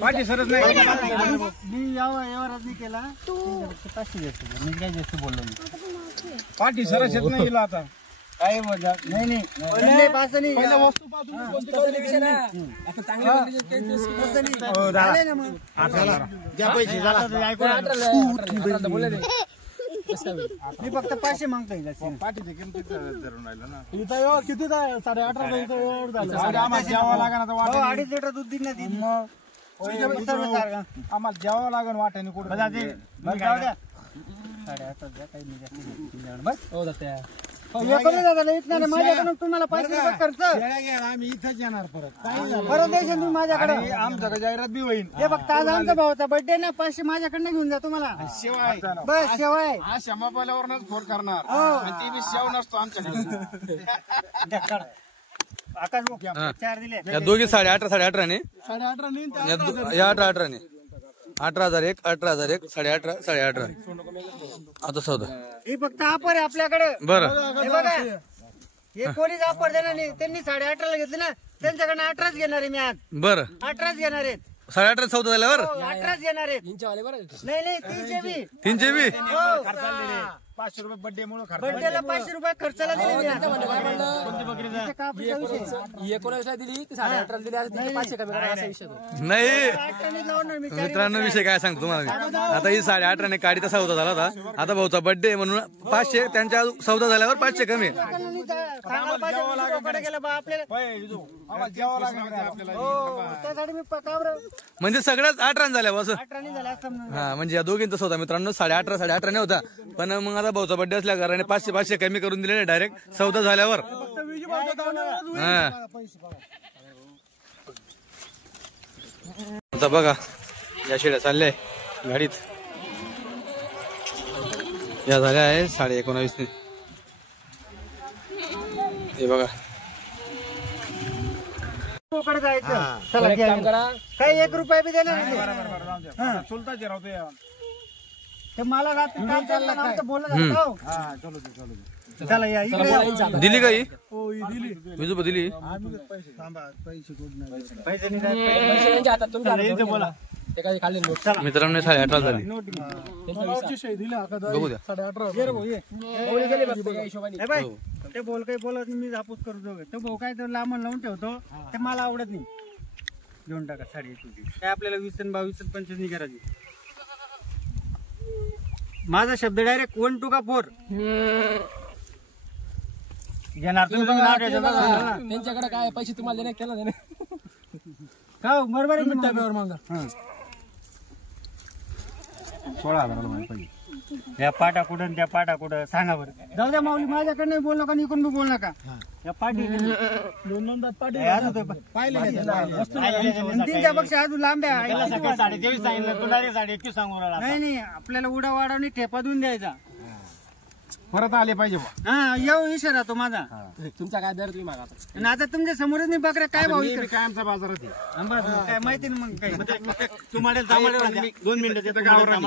पाठी सरच नाही मी यावरात नाही केला 500 घेतो मी काय जास्त बोललो नाही पाठी सरच येत नाही आता काय मजा नाही पहिले पास नाही पहिल्या वस्तू पाहतो कोणती विषय ना आता चांगले तसं नाही झाले ना मग द्या पैसे झाला ऐकू बोलले मी फक्त 500 मागतोय पाठीचे किमतीत धरून राहिलं ना इथं किती 18.5 इथं एवढं झालं आम्हाला जेवावं लागेल आता वाट 2.5 लिटर दूध दिन ना दिन आम्हाला जेवावं लागेल वाट्याने कुठं जाऊ द्या 8.5 द्या काही नाही जास्त बस हो जाते माझ्याकडून तुम्हाला 500 रुपये खर्च आम्ही इथंच येणार परत परत द्यायचे तुम्ही माझ्याकडे आमच्याकडे जाहिरात बी होईल हे फक्त आज आमचा भावाचा बर्थडे ना 500 माझ्याकडनं घेऊन जा तुम्हाला शिवाय बस शिवाय हा क्षमा पाल्यावरच फोन करणार ती बी शेव नसतो आमच्याकडे आकाश भाऊ 4 दिले या दोघी 18.5 ने 18.5 या 18 ने 18,001 18,001 18,500 18,500 आता 14 हे फक्त ऑफर आहे आपल्याकडे बरं हे बघा हे कोणीच ऑफर देणार नाही त्यांनी 18.5 ला घेतले ना त्यांच्याकडनं 18च घेणार आहे मी आज बरं 18च घेणार आहेत 18.5 14 झाल्यावर 18च घेणार आहेत नाही 300 बी 500 रुपये बर्थडे मुळे खर्च बर्थडेला 500 रुपये खर्चाला दिले मी आज. नाही 18 लावणार मी मित्रांनो विषय काय सांगतो तुम्हाला मी. आता ही 18.5 ने गाडीचा सौदा झाला होता आता भाऊचा बर्थडे म्हणून 500 त्यांच्या सौदा झाल्यावर 500 कमी सांगायला पाहिजे लोकांकडे गेलं बा आपल्याला आम्हाला जेवावं लागणार आपल्याला त्यासाठी मी पकावर म्हणजे सगळ्याच 18 झाल्या असं 18 झाला असतं हा म्हणजे या दोघींचा सौदा मित्रांनो 18.5 ने होता पण मग आता भाऊचा बर्थडे असल्या कारण 500 कमी करून दिले डायरेक्ट सौदा झाल्यावर हा आता बघा या शेळ्या चालल्या गाडीत या झाल्या आहे 19.5 ने हे बघा कडे जायचं चला काही 1 रुपया बी देणार नाही चुलता राहतोय ते मला रात्री काम चाललं नव्हतं बोलत होतो चला या इकडे दिली का ही हो दिली विजू दिली पैसे नाही बोला मित्रांनो 18.5 झाली बघू द्या ते बोल काही बोलत मी झापूस करू दोघे तो भाऊ काय तर लांब लावून ठेवतो ते मला आवडत नाही घेऊन टाका 1.5 काय आपल्याला 20 22 25 नाही करायची माझा शब्द डायरेक्ट 1 2 का 4 घेणार त्यांच्याकडे काय पैसे तुम्हाला देणे केला देणे का बरोबर आहे टप्प्यावर मागा 16,000 पाहिजे या पाटा कुठं त्या पाटा कुठं सांगा बरं जाऊ द्या माऊली माझ्याकडे नाही बोल नका इकडून बी बोल नका या पाठी 2 पाठी तीनच्या पक्ष अजून लांब्या नाही नाही आपल्याला उडा वाढवणी ठेपा देऊन द्यायचा परत आले पाहिजे हा येऊ इशारा तो माझा तुमचा काय दर तुम्ही मागा आणि आता तुमच्या समोरच नाही बकऱ्या काय भाऊ इकडे काय आमचा बाजारात काय माहिती ना मग काय तुम्हाला 2 मिनिटं इथं गावरान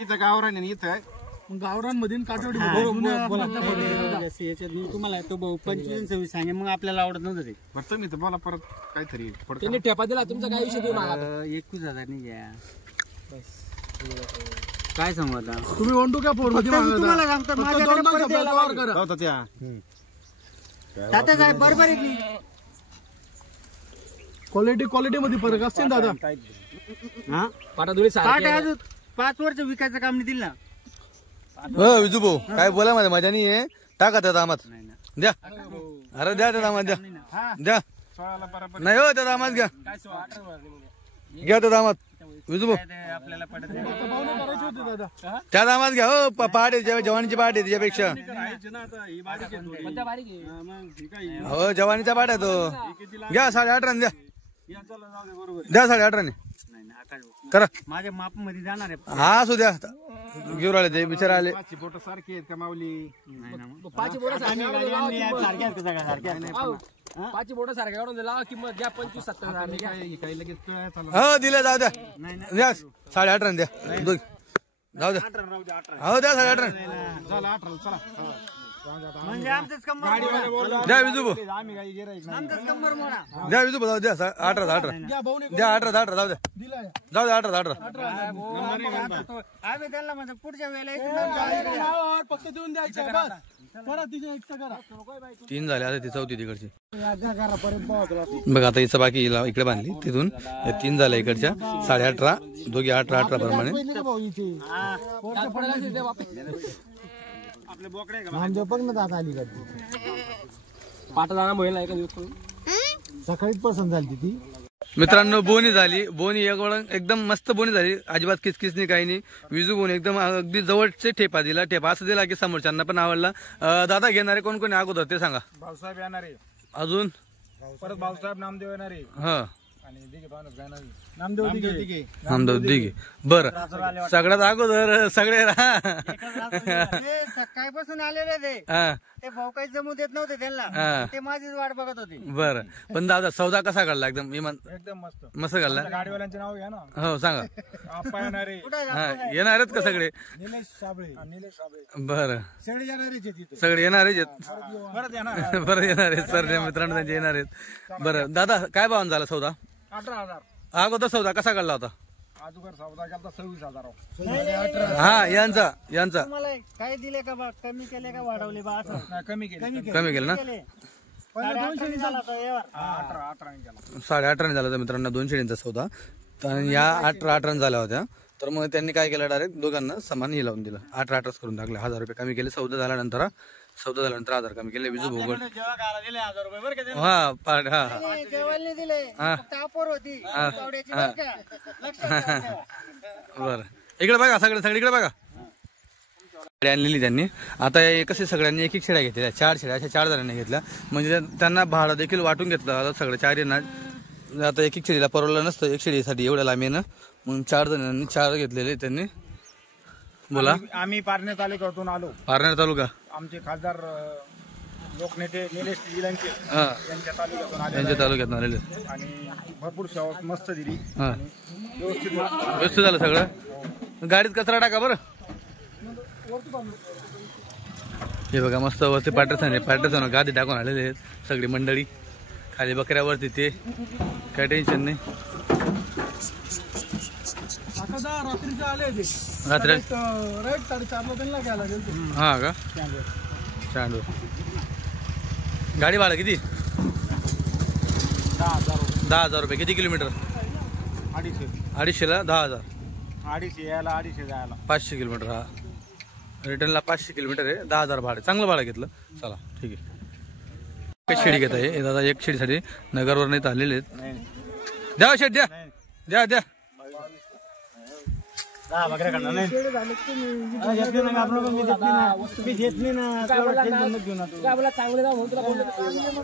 इथं गावरांमध्ये काठवडी याच्यात मी तुम्हाला तो भाऊ 25 26 सांगे मग आपल्याला आवडत नव्हतं ते बरं मी तर बोला परत काहीतरी त्यांनी ठेपा दिला तुमचा काय विषय तुम्ही मागा 21,000 नाही घ्या काय सांगू आता तुम्ही 1 2 का 4 तुम्हाला सांगतो माझ्याकडे तात्या साहेब बरोबर आहे की क्वालिटी मध्ये फरक असते दादा हा पाटा दोन्ही पाट अजून 5 वर्ष विकायचं काम नाही दिलं हो विजू भाऊ काय बोला माझ्या मजा नाही आहे टाका त्या दामात द्या अरे द्या त्या दामात द्या द्या नाही हो त्या दामात घ्या घ्या त्या दामात विजू भाऊ आपल्याला पडत त्या दामात घ्या हो पहाटे जवानीची पहाटे त्याच्यापेक्षा हो जवानीचा पाठ आहे तो घ्या 18.5 द्या द्या 18.5 करा माझ्या माप मध्ये जाणार आहे हा असू द्या घेऊन आले ते बिचारा आले बोट सारखी आहेत का माऊली पाच बोट सारख्या काढून दिला किंमत द्या 25-70 लगेच हो दिले जाऊ द्या द्या 18.5 द्या जाऊ द्या हो द्या 18.5 झालं 18 चला म्हणजे आमचंच कंबर द्या विजू भाऊ, आमचंच कंबर मोडा. द्या विजू भाऊ, जाऊ द्या 18 द्या 18 जाऊ द्या, जाऊ द्या 18. आम्ही त्यांना म्हणजे पुढच्या वेळेला फक्त देऊन द्यायचं बस. करा तिचे एकचा करा. 3 झाले, आता ती चौथी तिकडची बघा. आता हिचं बाकी इकडे बांधली, तिथून 3 झाल्या इकडच्या 18.5, दोघी 18 प्रमाणे. आपले बोकडे बघ ना दादा आली का पाटा जाणार महिला एका दिवस सकाळीच पसंत झाली ती. मित्रांनो बोनी झाली, बोनी एकदम मस्त बोनी झाली, अजिबात किसकिस नाही काही नाही. विजू बोनी एकदम अगदी जवळचे ठेपा दिला, ठेपा असं दिला की समोरच्यांना पण आवडला. दादा घेणारे कोण कोणी अगोदर ते सांगा. भाऊसाहेब येणारे, अजून परत भाऊसाहेब नामदेव येणारे हा आणि नामदेव दिघे. बरं, सगळ्यात अगोदर सगळे सकाळपासून आलेले ते भाऊ काही जमू देत नव्हते त्यांना, ते माझीच वाट बघत होते. बरं, पण दादा सौदा कसा काढला? एकदम एकदम मस्त मस्त काढला. गाडीवाल्यांचे नाव घ्या ना. हो सांगा. आप्पा येणारे, येणार आहेत का सगळे? निलेश साबळे. बरं, सगळे येणारेच तिथे, सगळे येणार आहेत. परत येणार. बरं येणार आहेत सर, मित्रांनो त्यांचे येणार आहेत. बरं दादा, काय भावान झाला सौदा? 18,000. अगोदर सौदा कसा काढला होता? अजून सौदा केला 26,000. हा यांचा तुम्हाला काय दिले का बा? कमी केले का वाढवले बा? असं कमी केले. कमी केलं ना? 18,000 झाला तो यावर. 18.5 झाला होता मित्रांनो, 2 शेळींचा सौदा. तर या 18 झाल्या होत्या, तर मग त्यांनी काय केलं, डायरेक्ट दोघांना समान हे लावून दिलं, 18 करून टाकले. 1,000 रुपये कमी केले. सौदा झाल्यानंतर 1,000 कमी केले. विजू भोगट जेव्हा गाला दिले 1,000 रुपये बरं का? हा पार्ट हा जेवायला दिले, तापोर होती पावड्याची बरं का? लक्षात ठेवा. बरं, इकडे बघा, सगळे इकडे बघा. आणलेली त्यांनी. आता कसे सगळ्यांनी एक शेळ्या घेतल्या, 4 शेळ्या, अशा 4 जणांनी घेतल्या, म्हणजे त्यांना भाडं देखील वाटून घेतलं सगळं 4 यांना. आता एक शेळीला परवडलं नसतं, एक शेळीसाठी एवढ्या लांब येणं, म्हणून 4 जणांनी 4 घेतलेले त्यांनी. बोला. आम्ही पारनेर तालुक्यातून आलो. पारनेर तालुका. आमचे खासदार लोकनेते निलेश विलंके यांच्या तालुक्यातून आलेले आणि भरपूर सेवा मस्त दिली. व्यवस्थित झालं सगळं. गाडीत कचरा टाका बरं. हे बघा मस्त वरती पाट्याचं गादी टाकून आलेले आहेत सगळी मंडळी. खाली बकऱ्यावरती ते काय टेन्शन नाही. रात्रीचे आले ते रात्री राईट 4:30 त्यांना घ्यायला गेलो. हा का? चांदूर. गाडी भाडं किती? 10,000 रुपये. किती किलोमीटर? 250ला 10,000. 250 यायला 250 जायला. 500 किलोमीटर. हा, रिटर्नला 500 किलोमीटर आहे. 10,000 भाडं. चांगलं भाडं घेतलं. चला ठीक आहे. एक शेळी घेत आहे दादा. एक शेळीसाठी नगरवर नाही आलेले आहेत. द्या शेट, द्या द्या द्या.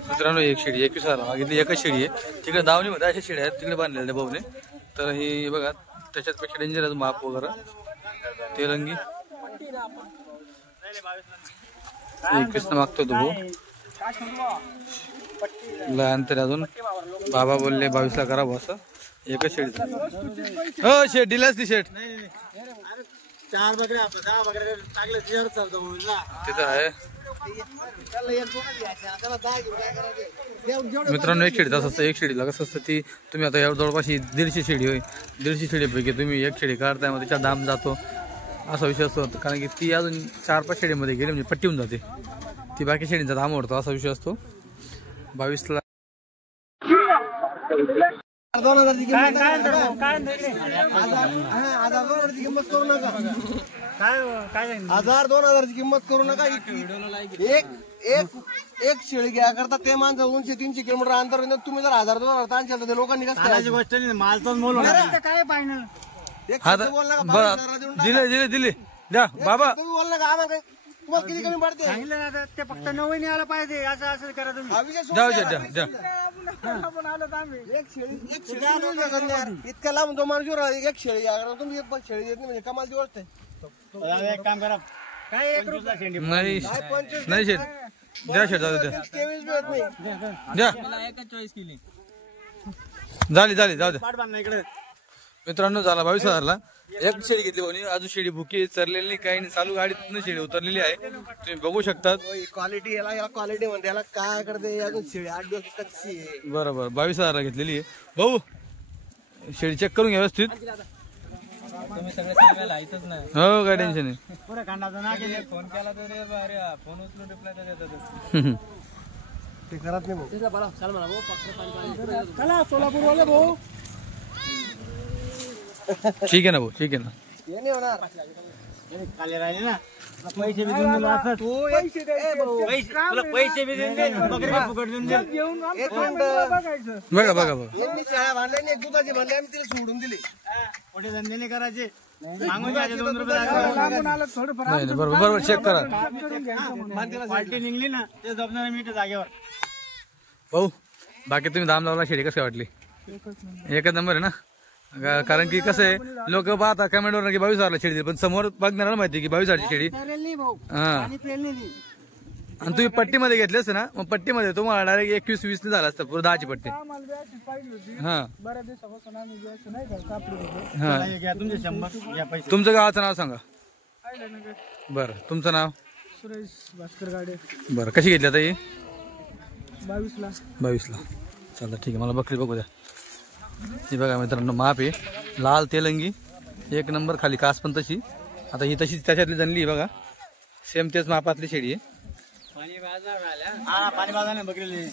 मित्रांनो एक शेळी 21,000 मागितली. एकच शेळी आहे. तिकडे दावणीमध्ये अशा शेळ्या आहेत तिकडे बांधलेल्या भाऊने. तर ही बघा त्याच्यात पेक्षा डेंजर आहे माप वगैरे. तेलंगी 21 मागतो तो भाऊ. लहान तरी अजून बाबा बोलले 22ला करावं असं. एकच शेळी. हो शेट दिलास ती शेट. 4 बकऱ्या 10 बकऱ्या टाकले तिच्यावर चालतो तिथं आहे. मित्रांनो एक शेळी तसं असतं. एक शेळीला कसं असतं ती तुम्ही आता या जवळपास 150 शेळी होय. 150 शेळीपैकी तुम्ही एक शेळी काढताय, मग त्याचा दाम जातो असा विषय असतो. कारण की ती अजून 4-5 शेळीमध्ये गेली म्हणजे पट्टी होऊन जाते. ती बाकी शेळींचा दाम ओढतो असा विषय असतो. 22ला 2,000ची किंमत करू नका. 2,000ची किंमत करू नका. एक शेळी घ्या करता ते माणसं 200-300 किलोमीटर अंतर. तुम्ही जर 1,000-2,000 आणशाल तर ते लोकांनी कसं गोष्ट नाही. मालचाच मोल काय फायनल. दिले द्या बाबा. तुम्ही बोल नका आम्हाला तुम्हाला किती कमी पडते सांगितलं ना ते फक्त 9 आला पाहिजे. असं करा तुम्ही. एक शेळी इतक्या लांब तो माणूस एक शेळी घ्या. तुम्ही एक पण शेळी देत नाही म्हणजे कमालची गोष्ट आहे. एक काम करा. काय 1 रुपया नाही शेत द्या शेट. जाऊ द्या 23 मिळत नाही. द्या. झाली जाऊ द्या. पाठ बांध इकडे. मित्रांनो झाला 22,000ला. एक शेळी घेतली भाऊनी, अजून शेळी भुकी चरलेली नाही, काही नाही, चालू गाडीतून शेळी उतरलेली आहे, तुम्ही बघू शकता. क्वालिटी याला क्वालिटी म्हणते, याला काय करते अजून शेळी 8 दिवस कच्ची आहे. बरोबर 22,000ला घेतलेली आहे भाऊ. शेळी चेक करून घ्या व्यवस्थित. तुम्ही सगळे सांगायला ऐकतच नाही. हो काय टेन्शन नाही. पुढे खांडाचा ना केले फोन केला तर रे बारे फोन उचलून रिप्लाय देतात. ते करत नाही भाऊ. चला सोलापूर वाले भाऊ. ठीक आहे ना भाऊ, ठीक आहे ना. हे नाही होणार. खाली राहिले ना पैसे बी देऊन दिले असं. तुला पैसे बी देऊन दे, बकरी बी फुकट देऊन दे. एक मिनिट. बघा बघा बघा. यांनी शेळ्या बांधल्या आणि एक दुधाची म्हणले, आम्ही तिला सोडून दिली. पुढे धंदे नाही करायचे. मागून घ्यायचे 2 रुपये लागून. नाही नाही, बरोबर बरोबर चेक करा पार्टी निघली ना ते झोपणार मीठ जागेवर. भाऊ. बाकी तुम्ही दाम लावला, शेळी कसं काय वाटली? एकच नंबर आहे ना. कारण की कसं आहे, लोक पाहता कमेंटवर की 22,000ला शेळी दिली, पण समोर बघणाऱ्याला माहिती की 22,000ची शेळी. हा, आणि तुम्ही पट्टीमध्ये घेतली असते ना, मग पट्टीमध्ये तुम्हाला डायरेक्ट 21-20 झाला असतं, पुढे 10ची पट्टी. हा घ्या तुमचे 100 घ्या पैसे. तुमचं गावाचं नाव सांगा बरं. तुमचं नाव? सुरेश भास्कर गाडे. बरं, कशी घेतली आता ही? 22ला. 22ला. चालतं, ठीक आहे. मला बकरी बघू द्या. ही बघा मित्रांनो, माप आहे, लाल तेलंगी, एक नंबर, खाली कास पण तशी. आता ही तशीच त्याच्यातली जनली बघा, सेम तेच मापातली शेळी आहे. पाणी बाजार नाही बकरीले.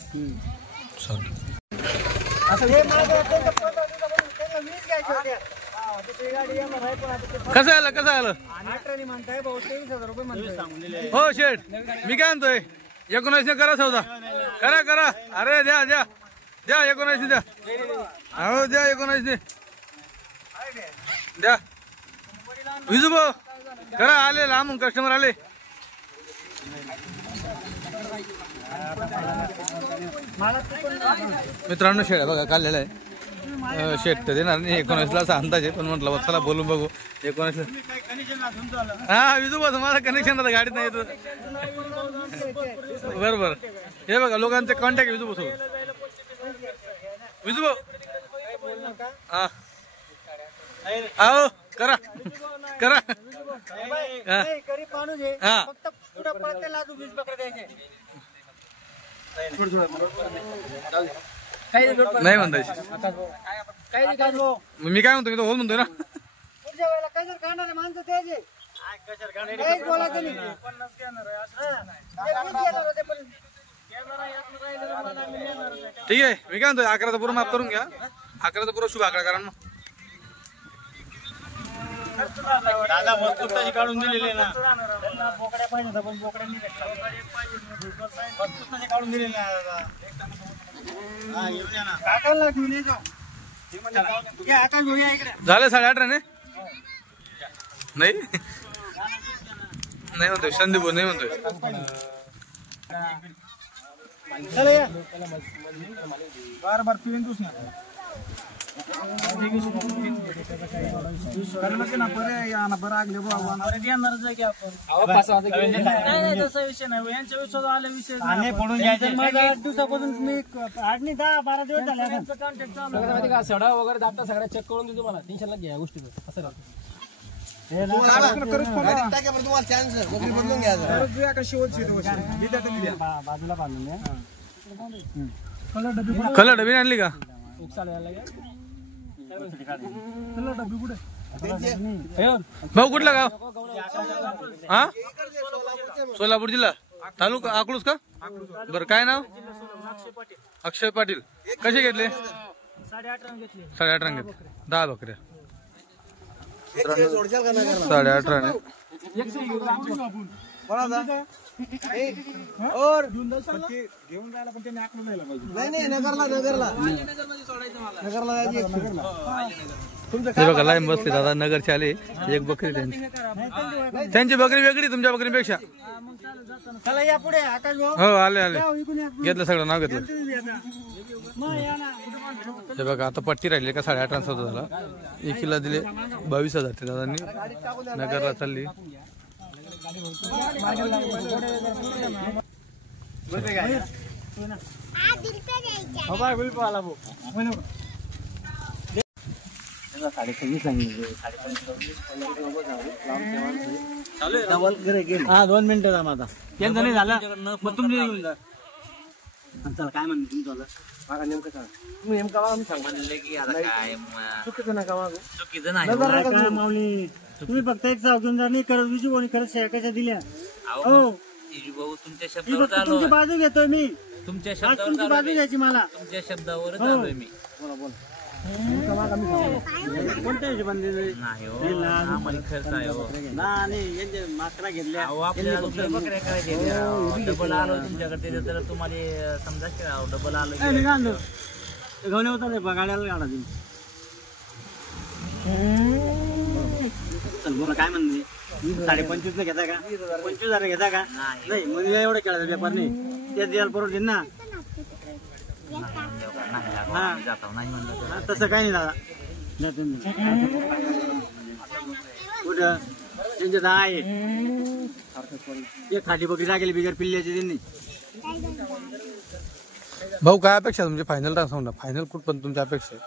कसं आलं कसं आलं? म्हणताय भाऊ 23,000 रुपये म्हणताय. हो शेठ, मी काय म्हणतोय, 19 करा सौदा, करा करा. अरे द्या द्या द्या, 19 द्या. हो द्या, 19 द्या. विजू भाऊ करा, आले लांबून कस्टमर आले. मित्रांनो शेळ्या बघा काढलेला आहे, शेट तर देणार नाही 19ला असा अंदाज आहे, पण म्हटलं चला बोलून बघू 19ला. हा विजू भाऊ, माझं कनेक्शन आता गाडीत नाही येत. बरोबर, हे बघा लोकांचे कॉन्टॅक्ट विजू भाऊ. विजू भाऊ हा आओ करा करा. गरीब माणूस आहे, हा फक्त पुढे पळते लाजू 20 बकरे द्यायचे. नाही म्हणताय. मी काय म्हणतो, मी तर हो म्हणतोय ना. पुढच्या वेळेला कशर काढणारे माणसं द्यायचे. काहीच बोलायचं नाही. 50 घेणार आहे असं नाही. ठीक आहे, मी काय म्हणतोय, 11चा पूर्ण माफ करून घ्या. 11चा पूर्ण शुभ आकडा करा ना. दादा वस्तू तशी काढून दिलेली ना. बोकड्या पाहिजे पण बोकड्या नाही वस्तू तशी काढून दिलेली ना. काकाला घेऊन ये जाऊ. आकाश घेऊया इकडे. झाले 8:30 ने नाही नाही म्हणतोय संदीप भाऊ, नाही म्हणतोय. चला या बार बार पिऊन दूस ना. सडा वगैरे दाबता सगळ्या चेक करून देतो मला. टेन्शन घ्या या गोष्टी असं बाजूला बांधून द्या. कलर डबी आणली का? भाऊ कुठलं गाव? हा सोलापूर जिल्हा, तालुका अकलूज का? बरं, काय नाव? अक्षय पाटील. कसे घेतले? 8.5 घेतले. 10 बकऱ्या. 8.5 हे बघा लाईन बसले दादा, नगरचे आले. एक बकरी त्यांची बकरी वेगळी तुमच्या बकरीपेक्षा. चला या पुढे आकाश भाऊ. हो आले आले, घेतलं सगळं नाव घेतलं. हे बघा आता पट्टी राहिली का 8.5 झाला. एकीला दिले 22,000 ते दादांनी. नगरला चालली. 26 सांगितले. 25 हा 2 मिनिटं थांबा आता. त्यांचं नाही झालं मग तुमच्या घेऊन जा. चला काय म्हणतो तुमचं मला नेमकं सांग. तुम्ही नेमका आम्ही सांगितलं की आता काय चुकीचं नका वागू. चुकीचं नाही माऊली. तुम्ही फक्त एक साव घेऊन जा. नाही करत विजू कोणी करत शेळ्या कशा दिल्या. हो तुमच्या शब्दावर तुमची बाजू घेतोय मी. तुमच्या शब्दावर बाजू घ्यायची मला. तुमच्या शब्दावरच आलोय मी. बोला बोला. कोणत्या हिशोबाने नाही खर्च आहे हो. नाही मात्रा घेतल्या बकऱ्या काय घेतल्या. डबल आलो तुमच्याकडे तर तुम्हाला समजा की डबल आलो घेऊन होता गाड्याला गाडा तुम्ही. चल बोला काय म्हणणे. 25.5 घेता का 25,000 घेता का. नाही मग एवढं केला व्यापार नाही त्याच द्यायला परवडेल ना. तसं काही नाही दादा. कुठं त्यांच्या 10 आहे. एक खाली बकरी टाकेली बिगर पिल्ल्याची त्यांनी. भाऊ काय अपेक्षा तुमची फायनल सांग ना. फायनल कुठपर्यंत तुमची अपेक्षा आहे.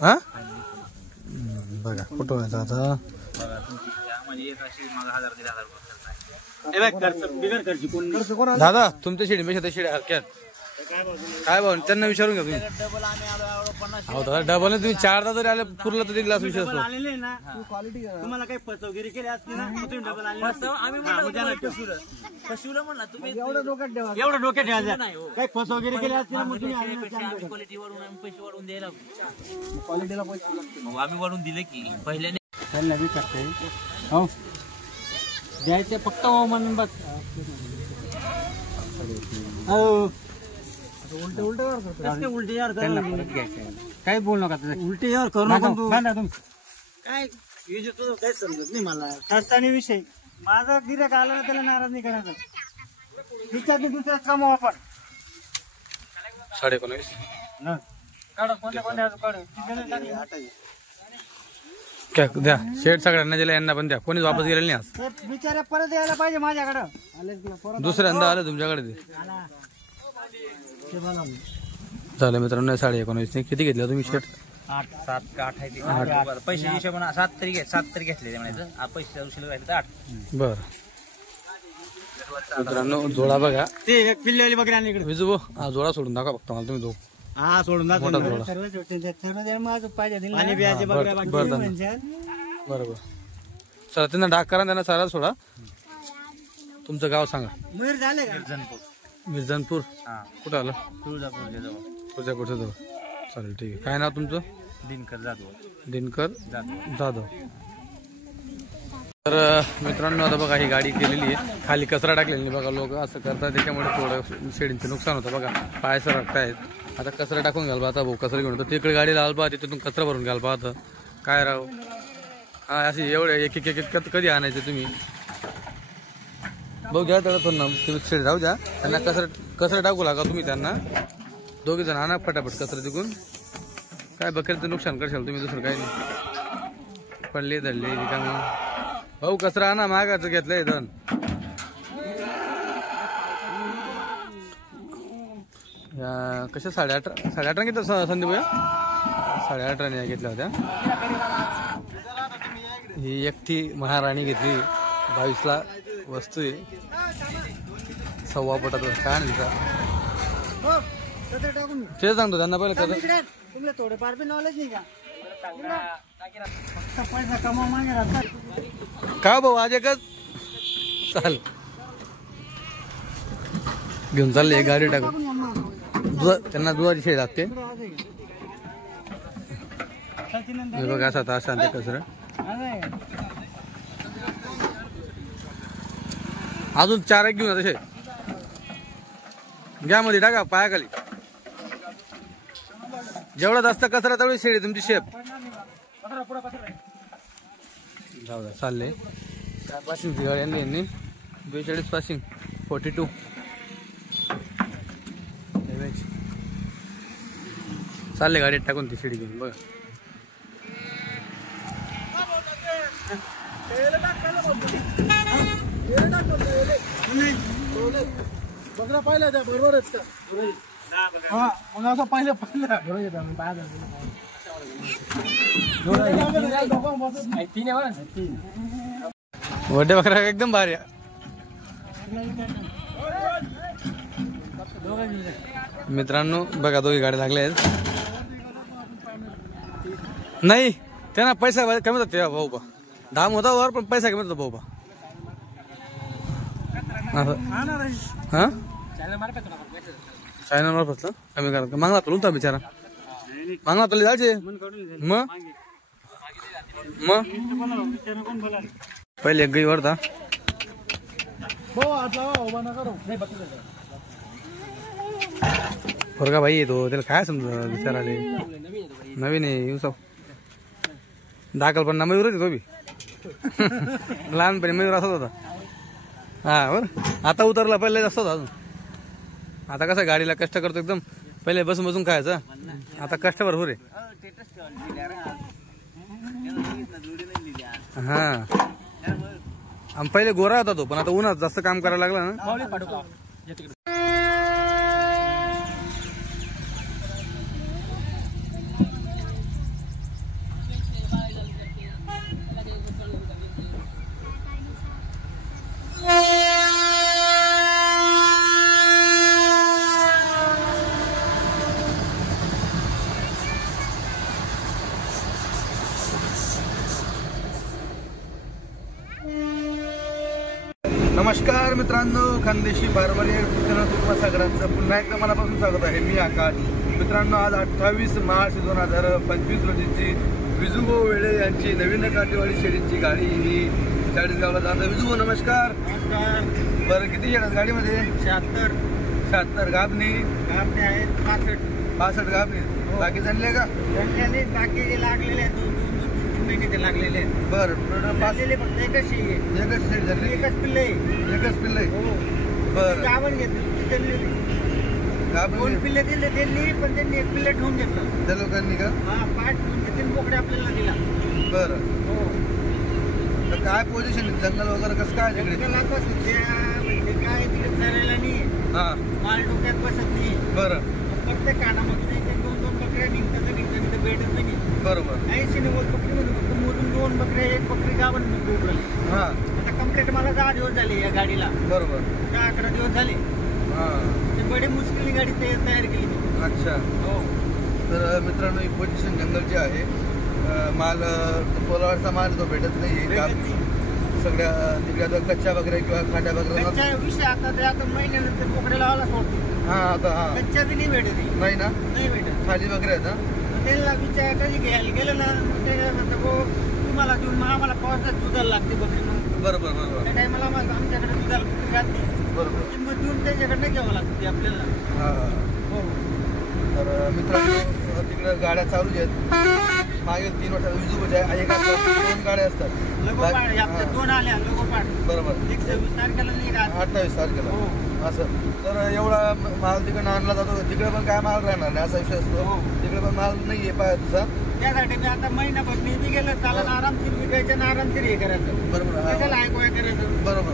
हा बघा कुठं व्हायचं आता. दादा तुमच्या शेडीपेक्षा शेडी हरक्यात काय भाऊ त्यांना विचारून घ्या तुम्ही. हो दादा डबल तुम्ही 4दा जरी आले पुरला तर दिला विषय असतो. तुम्हाला काही फसवगिरी केली असते ना तुम्ही डबल आले. एवढं डोक्यात ठेवायचं. काही फसवगिरी केली असते ना मग तुम्ही क्वालिटीला आम्ही वाढून दिले की पहिल्याने विचारते. हो द्यायचे फक्त हो म्हणून बस. हो उलटे यार काही बोल नका. उलटे यार करू नका काय काही समजत नाही मला. खर्चाने विषय माझा गिऱ्हाईक आला ना त्याला नाराज नाही करायचा. विचारते दुसऱ्याच कामं आपण 19.5 काय द्या. शेड सगळ्यांना दिला यांना पण द्या. कोणीच वापस गेलेलं नाही आज. बिचारा परत यायला पाहिजे माझ्याकडं. दुसऱ्यांदा आलं तुमच्याकडे ते झालं मित्रांनो. 19.5 किती घेतलं तुम्ही शेड. 8 7 8 आहे. पैसे हिशोबाने 7 तरी घेतले म्हणायचं. पैसे उशीर राहिले तर 8. बर मित्रांनो जोडा बघा. ते एक पिल्लेवाली बकरी आणली इकडे. विजू भाऊ जोडा सोडून दाखवा फक्त मला तुम्ही. हा सोडून दाखवा. बरोबर चला त्यांना डाक करा. त्यांना सारा सोडा. तुमचं गाव सांगा. मयूर झाले का. मिर्झानपूर कुठं आलं. तुळजापूरच्या जवळ. चालेल ठीक आहे. काय नाव तुमचं. दिनकर जाधव. तर मित्रांनो आता बघा ही गाडी केलेली आहे. खाली कचरा टाकलेली बघा. लोक असं करतात त्याच्यामुळे थोडं शेडींचं नुकसान होतं बघा. पायसं रखतायत. आता कचरा टाकून घाल आता भाऊ. कचरा घेऊन येतो तिकडे गाडी लाल पाहत तिथून कचरा भरून घाल पाहत. काय राव हा असे एवढे एक एक कधी आणायचे तुम्ही. भाऊ घ्या त्याला पण ना तुम्ही शेड राहू द्या. त्यांना कचरा टाकू लागा तुम्ही. त्यांना 2 जण आणा फटाफट कचरा तिकून. काय बकरीचं नुकसान करशाल तुम्ही. दुसरं काही नाही. पडले धरले रिकामी. भाऊ कचरा आणा. मागाचं घेतलंय धन. कशा 18.5 घेतलं संदीप भैया. 18.5 घेतल्या होत्या. ही एकटी महाराणी घेतली. 22ला वस्तू आहे. 1.25 फुटाचा काय नाही तिचा. ते सांगतो त्यांना पहिले तुला थोडेफार बी नॉलेज नाही का. पैसा कमाव मागे का भाऊ आज एकच चाल घेऊन चालले गाडी टाकून. त्यांना दुधाची शेड लागते बघा. असा तास आणते कचरा. अजून 4 एक घेऊन तसे घ्या मध्ये टाका पायाखाली. जेवढा जास्त कचरा तेवढी शेड तुमची शेप. जाऊ द्या चालले. पासिंगची गाडी आणली यांनी. 42 पासिंग 42 चालले गाडीत टाकून ती शिडी घेऊन बघा. बघा पाहिलं त्या बरोबरच का. मग असं पाहिलं तीन आहे वड्डे बकरा एकदम भारी आहे. मित्रांनो बघा दोघी गाड्या लागल्या आहेत. नाही त्यांना पैसा कमी होता तेव्हा भाऊ बा धाम होता वर पण पैसा कमी होता भाऊ बा. हा चायना मार्फत कमी करा मागला तुला होता बिचारा मागला तुला जायचे मग पहिले एक गई वरता फरका भाई येतो त्याला काय समजा विचाराले नवीन आहे युसफ दाखल पण ना मयूर तो बी लहानपणी मयूर असत होता. हा बर आता उतरला पहिले असत होता अजून. आता कसं गाडीला कष्ट करतो एकदम पहिले बसून बसून खायचं आता कष्ट भरपूर आहे. हा पहिले गोरा होता तो पण आता उन्हात जास्त काम करायला लागला ना. नमस्कार मित्रांनो, खानदेशी फार्मर या तुम्हा सगळ्यांचं पुन्हा एकदा मनापासून स्वागत आहे. मी आकाश. मित्रांनो आज 28 मार्च 2025 रोजीची विजूभाऊ वेळे यांची नवीन काटेवाडी शेळीची गाडी ही चाळीसगावला जात आहे. विजूभाऊ नमस्कार. बरं किती शेळ्या गाडीमध्ये? 76 गाभणी आहेत 65 गाभणी. बाकी झाले का? बाकी लागलेले आहेत 2-3 महिने ते लागलेले आहेत. बरं फक्त एकच शेळी झाली एकच पिल्ले हो. बरं गाभण घेतली दोन पिल्ले दिले त्यांनी पण त्यांनी एक पिल्ले ठेवून घेतलं त्या लोकांनी का? हा पाठ म्हणजे 3 बोकडे आपल्याला दिला. बरं हो तर काय पोझिशन जंगल वगैरे कसं काय तिकडे? म्हणजे काय तिकडे चरायला नाही. हा माल डोक्यात बसत नाही. बरं प्रत्येक कानामध्ये 2-2 बकऱ्या निघतात भेटत नाही. बरोबर 80-90 बकरी फक्त मोजून 2 बकऱ्या 1 बकरी गाभण उठवली. हा आता कम्प्लीट मला 10 दिवस झाले या गाडीला. बरोबर 10-11 दिवस झाले. हा ते बडी मुश्किल गाडी तयार केली. अच्छा हो तर मित्रांनो ही पोझिशन जंगलची आहे. माल पोलावरचा माल तो भेटत नाही सगळ्या तिकडे आता कच्च्या बकऱ्या किंवा खाट्या बकऱ्या विषय आता महिन्यानंतर बोकडे लावायला सोडतो. हा आता हा कच्च्या बी नाही भेटत नाही ना नाही भेटत. खाली बकऱ्या आहेत ना त्याला विचार कधी घ्यायला गेलं ना तुम्हाला देऊन आम्हाला पावसात दुधाला लागते बकरी. बरोबर त्या टायमाला आमच्याकडे दुधाला बकरी राहते बरोबर किंमत देऊन त्याच्याकडनं घ्यावं लागते आपल्याला. हा हो तर मित्रांनो तिकडे गाड्या चालू आहेत. मागील 3 वर्षात विजूभाऊच्या एक 2 गाड्या असतात. आपल्या 2 आल्या लोगोपाठ बरोबर 26 तारखेला नाही राहत 28 तारखेला हो असं. तर एवढा माल तिकडे आणला जातो तिकडे पण काय माल राहणार नाही असा विषय असतो. तिकडे पण माल नाहीये पाहिजे तुझा. त्यासाठी मी आता महिनाभर नेहमी गेलं चालायला आरामशीर विकायचं आणि आरामशीर हे करायचं. बरोबर कशाला ऐकूया करायचं. बरोबर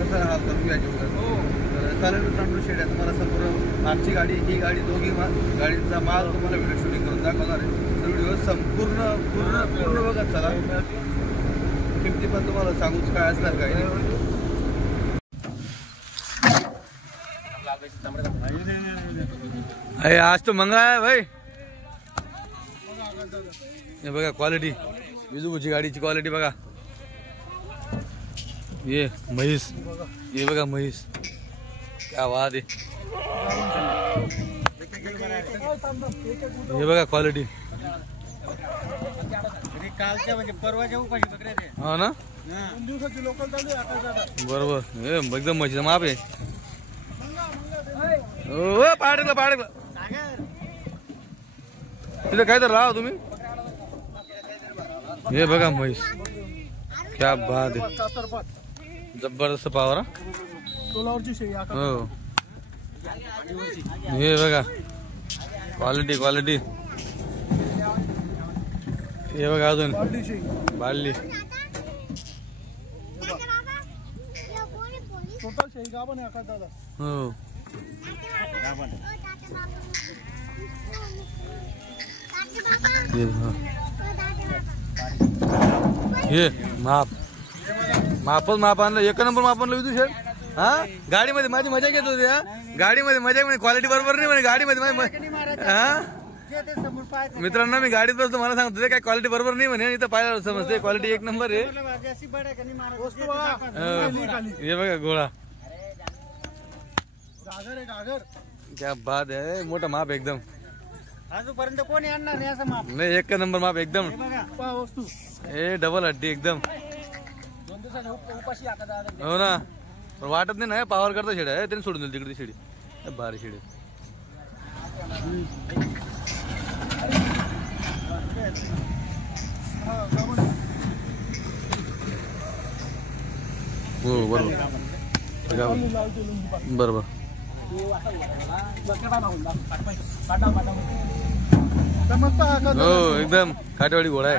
कसं हाल करून घ्यायची वगैरे. हो तर चालेल मित्रांनो शेड्या तुम्हाला संपूर्ण मागची गाडी ही गाडी दोघी गाडीचा माल तुम्हाला व्हिडिओ शूटिंग करून दाखवणार आहे. तर व्हिडिओ संपूर्ण बघत चला. किमती पण तुम्हाला सांगूच काय असणार काय अरे आज तो मंगळा आहे भाई. हे बघा क्वालिटी विजूभाऊची गाडीची क्वालिटी बघा. ये म्हैस ये बघा म्हैस क्या वाद आहे. हे बघा क्वालिटी कालच्या म्हणजे परवाच्या उपाशी बकऱ्या ते. हो ना दिवसाची लोकल चालू आहे आता. बरोबर हे एकदम म्हशीचं माप आहे. हो पाडकलं तिथं काय तर राहा तुम्ही. हे बघा म्हैस क्या बात आहे जबरदस्त पावर. हो हे बघा क्वालिटी हे बघा अजून बाळली हो हे माप माप आणलं, एक नंबर माप आणलं विदू शेठ. हा गाडीमध्ये माझी मजा घेत होती. हा गाडीमध्ये मजा म्हणे क्वालिटी बरोबर नाही म्हणे गाडीमध्ये. हा मित्रांनो मी गाडीत बसतो, मला सांगतो काय क्वालिटी बरोबर नाही म्हणे. इथं पाहिलं समजते क्वालिटी एक नंबर आहे. हे बघा गोळा, क्या बात आहे. मोठा माप एकदम, आजपर्यंत कोणी आणणार नाही असं माप. नाही एक नंबर माप एकदम. वस्तू ए डबल हड्डी एकदम. हो ना, पण वाटत नाही ना पावर करता शेड आहे त्याने सोडून दिली तिकडे शेडी. भारी शेडी. हो बरोबर बरोबर. हो एकदम काटेवाडी घोडा आहे.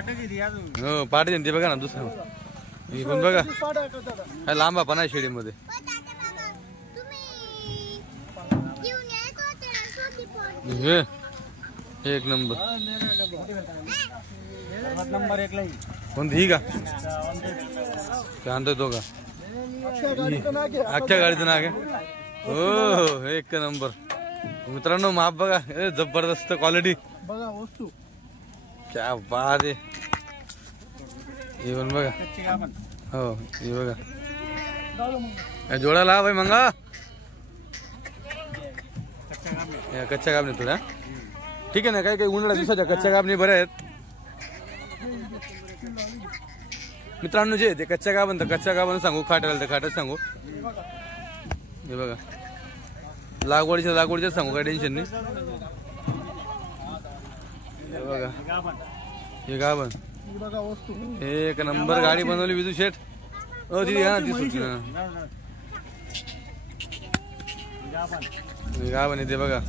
हो पाठी ते बघा ना दुसरं. ही पण बघा काय लांबा पण आहे शेडीमध्ये. एक नंबर. कोणती ही का आणतोय तो का? अख्ख्या गाडीचं नाग आहे. हो एक नंबर. मित्रांनो माप बघा, जबरदस्त क्वालिटी बघा वस्तू. क्या बात आहे. हे पण बघा. हो हे बघा जोडा ला भाई मंगा. कच्च्या कापणी थोड्या ठीक आहे ना. काही काही उन्हाळ्या दिवसाच्या कच्च्या कापणी बऱ्या आहेत मित्रांनो. जे ते कच्च्या कापण तर कच्च्या कापण सांगू, खाटायला तर खाटच सांगू. हे बघा लागवडीच्या सांगू, काय टेन्शन नाही. हे बघा हे गाभण एक नंबर गाडी बनवली विदू शेठ. हो ती ना ती सुटली ना. गाभण येते बघा.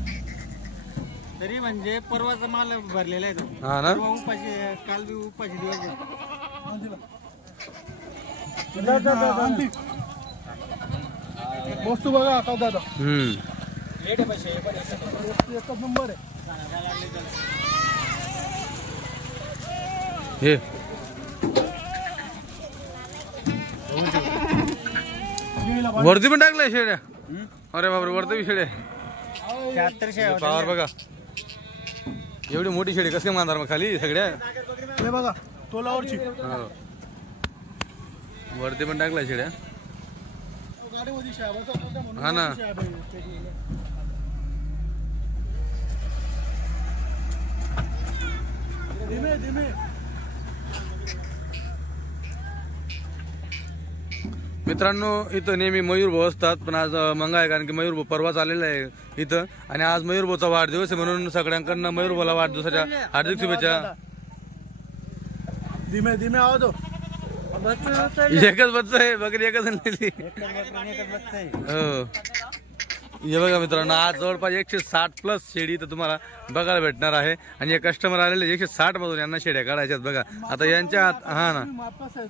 तरी म्हणजे परवाचा माल भरलेला आहे. हा ना उपाशी काल बी उपाशी दिवस. वस्तू बघा आता दादा. एकच नंबर आहे. हे वरती पण टाकलंय शेड्या. अरे बापरे वरती बी शेड्या. 7300 पावर बघा. एवढी मोठी शेडी कसं काय मानणार मग खाली सगळ्या. हे बघा तोलावरची. वरती पण टाकलाय शेड्या. हा ना मित्रांनो इथं नेहमी मयूर भाऊ असतात, पण आज मंगा आहे कारण की मयूर भाऊ परवाच आलेला आहे इथं. आणि आज मयूर भाऊचा वाढदिवस आहे म्हणून सगळ्यांकडनं मयूर भाऊला वाढदिवसाच्या हार्दिक शुभेच्छा. धीमे धीमे आहो तो. एकच बच्चा आहे बकरी एकच नेली. हो हे बघा मित्रांनो आज जवळपास 160+ शेडी तर तुम्हाला बघायला भेटणार आहे. आणि हे कस्टमर आलेले 160 मधून यांना शेड्या काढायच्यात बघा. आता यांच्या हात हा ना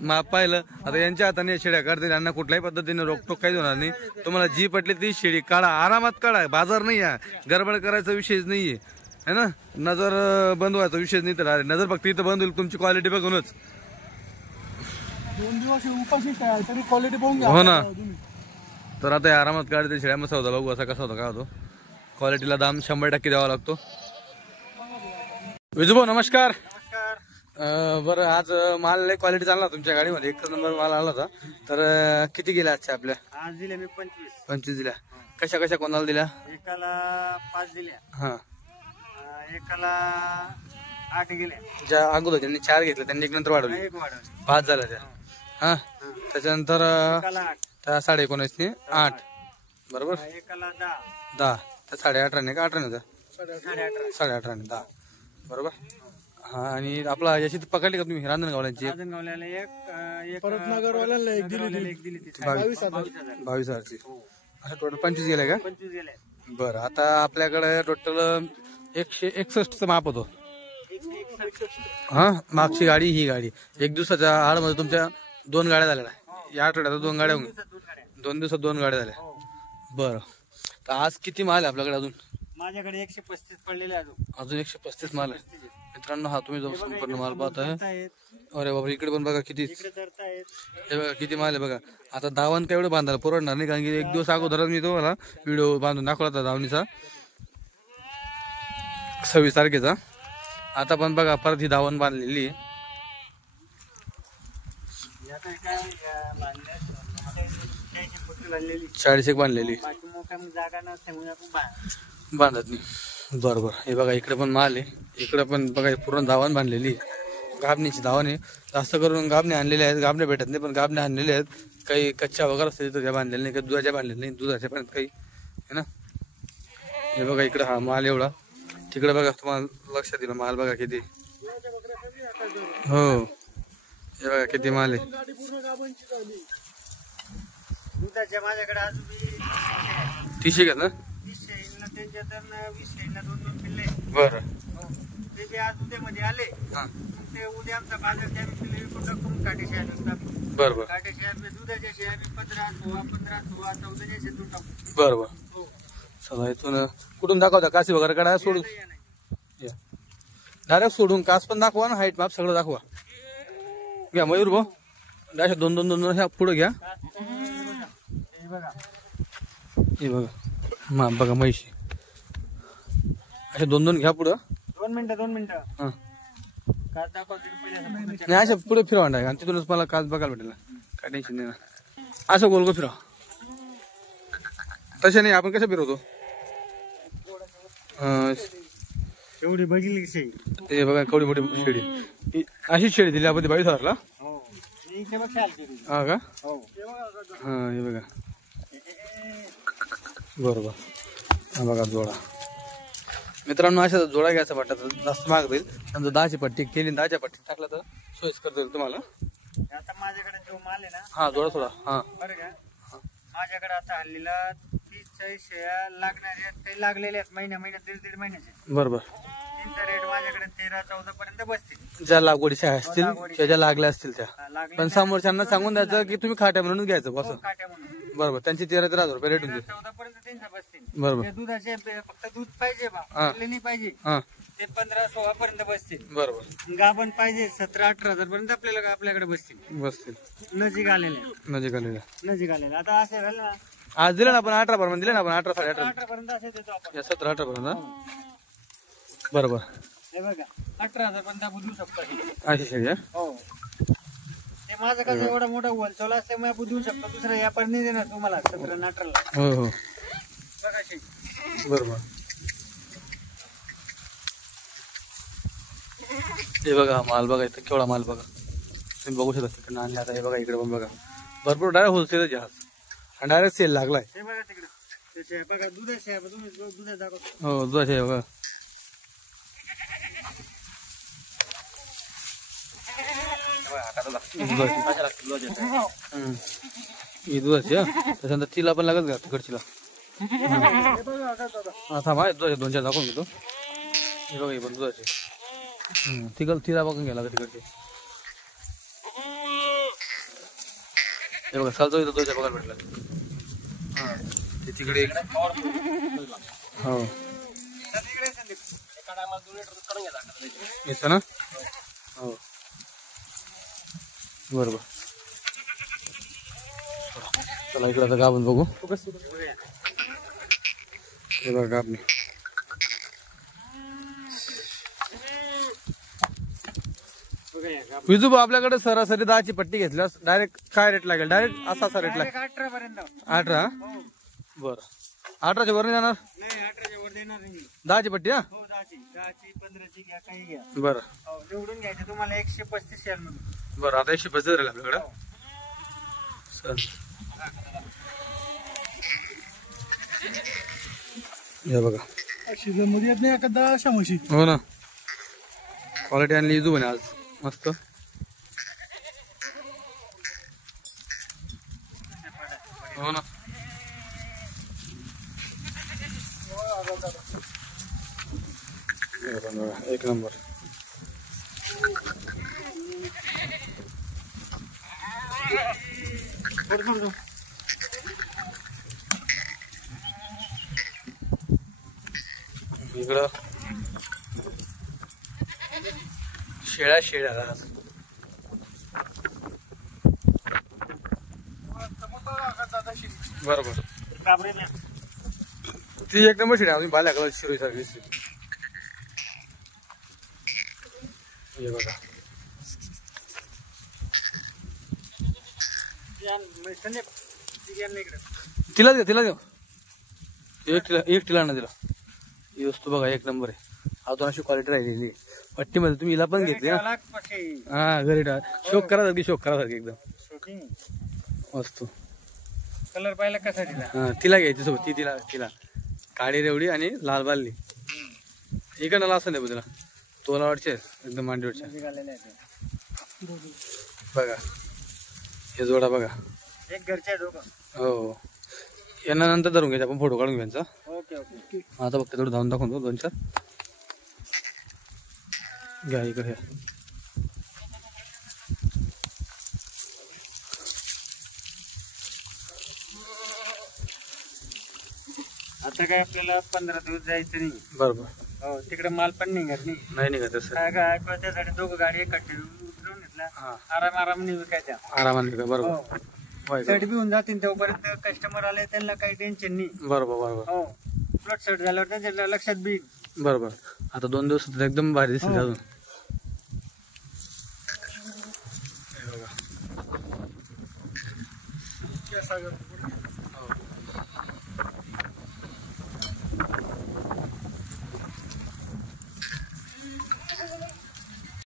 माप पाहिलं. आता यांच्या हाताने शेड्या काढतील. यांना कुठल्याही पद्धतीने रोकटोक काहीच होणार नाही. तुम्हाला जी पटली ती शेडी काढा, आरामात काढा. बाजार नाही आहे, गडबड करायचा विषयच नाहीये है ना. नजर बंद व्हायचा विषय नाही. तर नजर फक्त इथं बंद होईल तुमची क्वालिटी बघूनच. 2 दिवस उपाशी काय तरी क्वालिटी बघून घ्या. हो ना. तर आता आरामात काढते शेळ्या. मस्त होता बघू असा कसा होता काय होतो. क्वालिटीला दाम 100% द्यावा लागतो. विजूभाऊ नमस्कार. बरं आज माल क्वालिटी चालला तुमच्या गाडीमध्ये, एकच नंबर माल आला होता. तर किती गेल्या आजच्या आपल्या? आज दिले मी 25 दिल्या. कशा कशा कोणाला दिल्या? एकाला 5 दिल्या. हा एकाला 8 गेल्या. ज्या अगोदर त्यांनी 4 घेतले त्यांनी एक नंतर वाढवली, 1 वाढवली. 5 झाल्या त्या. हा त्याच्यानंतर एकाला 8. 19.5 ने 8 बरोबर. एकाला 10. 10 तर 18.5 का 18 18.5 10 बरोबर. हा आणि आपला याची पकडली का तुम्ही रांजणगावल्यांची? रांजणगावल्याला एक परत नगरवाल्याला एक दिली 22,000ची. असं टोटल 25 गेले का? 25 गेले. बरं आता आपल्याकडे टोटल 161चं माप होतो. हा मागची गाडी ही गाडी 1 दिवसाच्या आडमध्ये तुमच्या 2 गाड्या झाल्या. या आठवड्यात 2 गाड्या होऊन 2 दिवसात 2 गाड्या झाल्या. बरं तर आज किती माल आहे आपल्याकडे? अजून माझ्याकडे 135 पडलेले. अजून 135 माल आहे. मित्रांनो हा तुम्ही जो संपूर्ण माल पाहताय. अरे बाबा इकडे पण बघा किती, हे बघा किती माल आहे बघा. आता दावण काय एवढं बांधायला पुरवणार नाही, कारण की एक दिवस अगोदरच मी तुम्हाला व्हिडिओ बांधून दाखवला होता दावणीचा 26 तारखेचा. आता पण बघा परत ही दावण बांधलेली आहे. 40 एक बांधलेली बांधत नाही. बरोबर. हे बघा इकडे पण माल आहे, इकडे पण बघा पूर्ण दावण बांधलेली आहे. गाबणीची दावण आहे, जास्त करून गाबणे आणलेले आहेत. गाबणे भेटत नाही पण गाबणे आणलेले आहेत. काही कच्च्या वगैरे असतील तर त्या बांधलेल्या नाही, काही दुधाच्या बांधलेल्या नाही, दुधाच्या पण काही है ना. हे बघा इकडे हा माल एवढा, तिकडे बघा तुम्हाला लक्षात येईल माल बघा किती. हो हे बघा किती माल आहे. माझ्याकडे अजून 30 घेत ना. 20 बरं ते बी आज उद्यामध्ये आले. ते उद्या आमचा बाजार त्या टाकून काटे शेळ्या बरोबर. काटे शेळ्या दुधाच्या शेळ्या 15, 16, 15, 16, 14 शेतून टाकू. बरोबर. चला इथून कुठून दाखवता काशी वगैरे काढा सोडून डायरेक्ट सोडून कास पण दाखवा ना, हाईट माप सगळं दाखवा. घ्या मयूर भाऊ डायरेक्ट 2-2 ह्या पुढे घ्या. हे बघा माप बघा म्हैशी असे 2-2 घ्या पुढं. 2 मिनिटं हा कास दाखवते नाही अशा पुढे फिरवा नाही, आणि तिथूनच मला कास बघायला भेटेल. काय टेन्शन नाही ना. असं गोल गो फिरवा, तसे नाही आपण कसं फिरवतो. एवढी बघितली शेळी. ते बघा कवडी मोठी शेळी, अशीच शेळी दिली आपण 22,000ला. हा का. हा हे बघा बरोबर. हा बघा जोडा. मित्रांनो अशा जोडा घ्यायचा वाटत तर जास्त महाग जाईल. समजा 10ची पट्टी केली, 10च्या पट्टी टाकला तर सोयीस्कर जाईल तुम्हाला. आता माझ्याकडे जो माल आहे ना, हा जोडा थोडा. हा बरं का, माझ्याकडे आता हल्लीला 30-40 शेळ्या लागणाऱ्या काही लागलेल्या आहेत. महिन्यात 1.5 महिन्याचे. बरोबर. त्यांचा रेट माझ्याकडे 13-14 पर्यंत बसतील. ज्या लागवडीच्या असतील त्या ज्या लागल्या असतील त्या, पण समोरच्यांना सांगून द्यायचं की तुम्ही खाट्या म्हणून घ्यायचं बस. काट्या म्हणून बरोबर. त्यांची 13,000 रुपये रेट होते. 14 पर्यंत त्यांचा बसतील. बरोबर. ते दुधाचे फक्त दूध पाहिजे बा, नाही पाहिजे हा ते 15-16 पर्यंत बसतील. बरोबर. गाभण पाहिजे 17-18 पर्यंत आपल्याकडे बसतील. नजीक आलेल्या. आता असे राहिले ना, आज दिलं ना आपण 18 पर्यंत दिले ना आपण 18 साडे 18 पर्यंत असे देतो आपण. 17-18 पर्यंत. बरोबर. हे बघा 18,000 पर्यंत आपण देऊ शकतो. अशी शेळी आहे. हो ते माझं कसं एवढा मोठा होलसेल असल्यामुळे आपण देऊ शकतो. दुसरा व्यापार नाही देणार तुम्हाला 17-18ला. हो हो बघा शेळी. बरोबर. हे बघा माल बघा इथं केवढा माल बघा तुम्ही बघू शकता. तिकडे आणले आता. हे बघा इकडे पण बघा भरपूर डायरेक्ट होलसेल जहाज आणि डायरेक्ट सेल लागलाय. हे बघा तिकडे बघा दुधाचे तुम्ही दुधा दाखवतो. हो दुधाचे बघा. ही दुधाची त्याच्यानंतर तिला पण लागत का तिकडचीला. हा माहिती दुधाचे 2-4 दाखवून घेतो. हे बघा ही पण दुधाची. तिला बघून घ्यायला तिकडची. हे बघा चालतो इथं दुधाच्या बघायला भेटला. हा ते तिकडे हो येतं ना. हो बरोबर. चला इकडे आता गाभण बघू. हे बघा गाभणी. विजू आपल्याकडे सरासरी 10ची पट्टी घेतल्यास डायरेक्ट काय रेट लागेल. डायरेक्ट असा रेट लागेल 18 पर्यंत. 18. बरं 18च्या वर नाही जाणार. नाही 18च्या वर देणार नाही. 10ची पट्टी. हा 10ची 15ची घ्या काही घ्या. बरं निवडून घ्यायचे तुम्हाला 135 शेअर म्हणून. बरं आता 135 राहील आपल्याकडे. हे बघा मध्ये येत नाही एखादा अशा म्हशी. हो ना क्वालिटी आणली इजू म्हणे आज मस्त. हो ना एक नंबर. इकडं शेळ्या बरोबर ती एक नंबर शेळ्या बाल्या कलर शिरोई सारखी दिसते. हे बघा तिला देऊ एक तिला ना दिला. ही वस्तू बघा एक नंबर आहे. अजून अशी क्वालिटी राहिलेली पट्टीमध्ये. तुम्ही हिला पण घेतली ना. हा घरी शोक करासारखी एकदम वस्तू. कलर पाहिला कसा तिला. हा तिला घ्यायची सोबत. तिला काळी रेवडी आणि लाल बाल्ली. इकडनं असं नाही तिला तोलावरचे एकदम मांडीवरच्या. बघा हे जोडा बघा एक घरच्या दोघं. हो यांना नंतर धरून घ्यायचं आपण फोटो काढून घ्यायचा. Okay okay. आता फक्त थोडं धावून दाखवतो 2-4 घ्या इकडे. आता काय आपल्याला 15 दिवस जायचं नाही. बरोबर. हो तिकडे माल पण निघत नाही निघत तसं. काय त्यासाठी दोघं गाडी एक उतरवून घेतला. आराम विकायच्या आरामाने का. बरोबर शर्ट बी होऊन जातील तोपर्यंत कस्टमर आले त्यांना काही टेन्शन नाही. बरोबर. हो प्लॉट शर्ट झाल्यावर त्यांच्या लक्षात बी. बरोबर. आता 2 दिवस एकदम भारी दिसते अजून. हे बघा